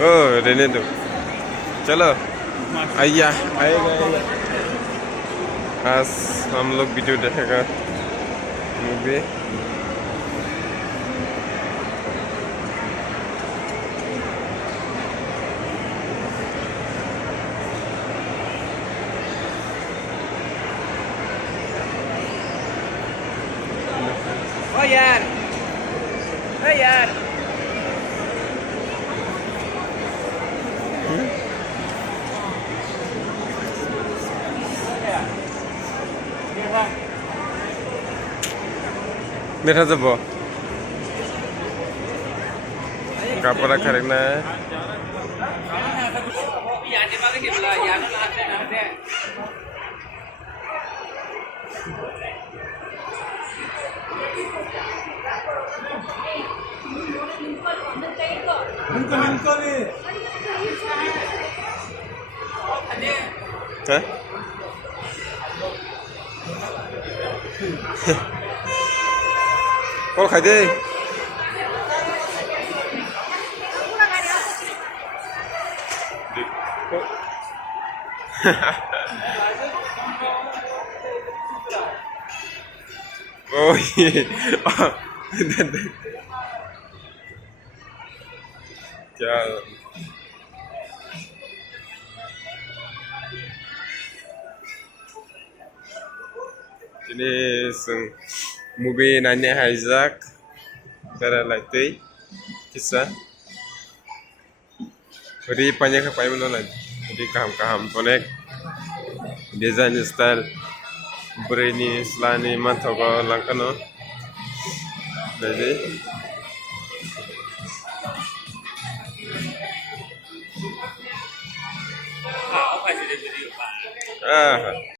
रहने दो चलो आइया आएगा आज हम लोग वीडियो देखेगा मूवी ओ यार ओ यार मेरा जब कपड़ा खरीदना है हाँ? कौन खाई दे oh iya क्या ini movie nanya hijack cara latih kisah beri banyak apa yang menolong jadi kaham connect design style beri ini selani mantap langkano jadi ah